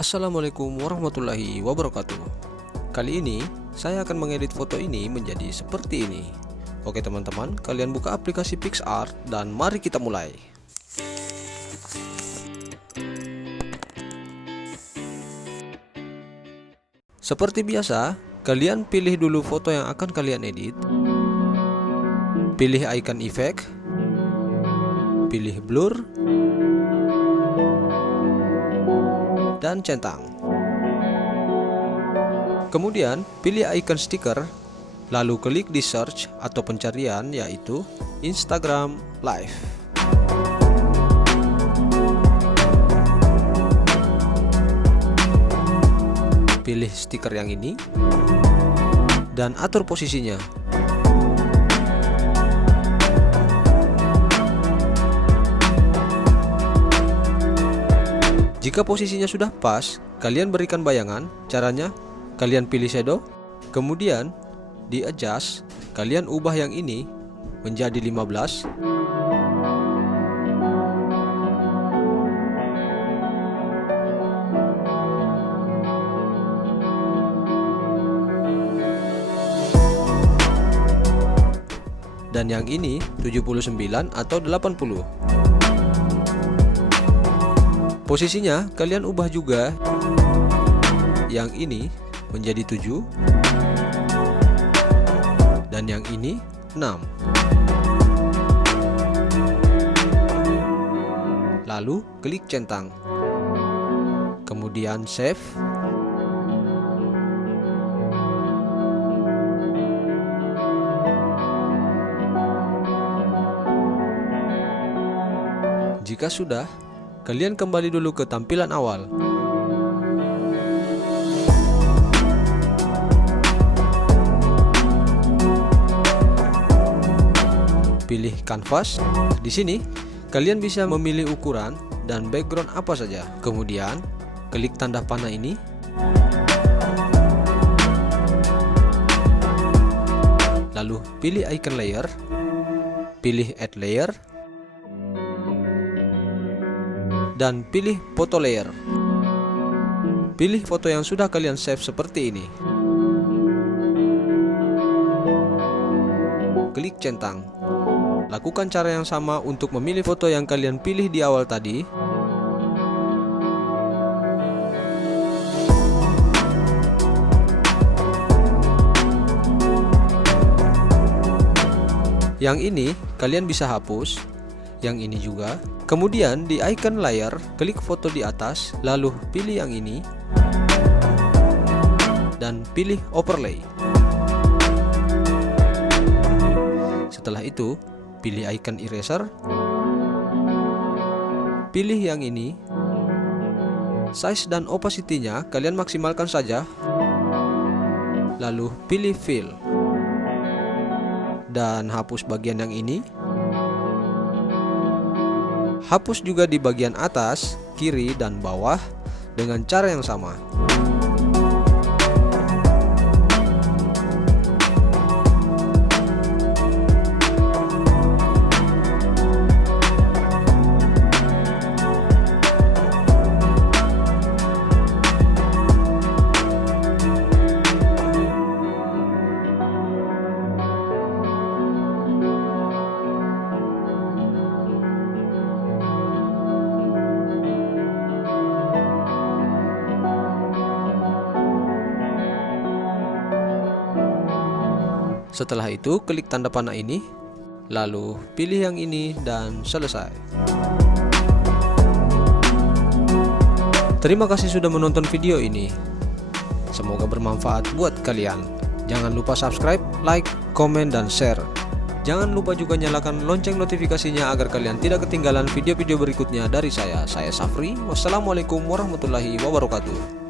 Assalamualaikum warahmatullahi wabarakatuh. Kali ini saya akan mengedit foto ini menjadi seperti ini. Oke teman-teman, kalian buka aplikasi PicsArt dan mari kita mulai. Seperti biasa, kalian pilih dulu foto yang akan kalian edit. Pilih icon efek, pilih blur, dan centang. Kemudian pilih icon stiker, lalu klik di search atau pencarian yaitu Instagram Live. Pilih stiker yang ini dan atur posisinya. Jika posisinya sudah pas, kalian berikan bayangan. Caranya, kalian pilih shadow, kemudian di adjust, kalian ubah yang ini menjadi 15. Dan yang ini 79 atau 80. Posisinya kalian ubah juga. Yang ini menjadi 7 dan yang ini 6. Lalu klik centang. Kemudian save. Jika sudah, kalian kembali dulu ke tampilan awal. Pilih kanvas. Di sini, kalian bisa memilih ukuran dan background apa saja. Kemudian, klik tanda panah ini. Lalu pilih icon layer. Pilih add layer. Dan pilih foto layer. Pilih foto yang sudah kalian save seperti ini. Klik centang. Lakukan cara yang sama untuk memilih foto yang kalian pilih di awal tadi. Yang ini kalian bisa hapus. Yang ini juga. Kemudian di icon layer, klik foto di atas, lalu pilih yang ini dan pilih overlay. Setelah itu, pilih icon eraser, pilih yang ini. Size dan opacity-nya kalian maksimalkan saja. Lalu pilih fill dan hapus bagian yang ini. Hapus juga di bagian atas, kiri, dan bawah dengan cara yang sama. Setelah itu, klik tanda panah ini, lalu pilih yang ini dan selesai. Terima kasih sudah menonton video ini. Semoga bermanfaat buat kalian. Jangan lupa subscribe, like, komen, dan share. Jangan lupa juga nyalakan lonceng notifikasinya agar kalian tidak ketinggalan video-video berikutnya dari saya. Saya Safri. Wassalamualaikum warahmatullahi wabarakatuh.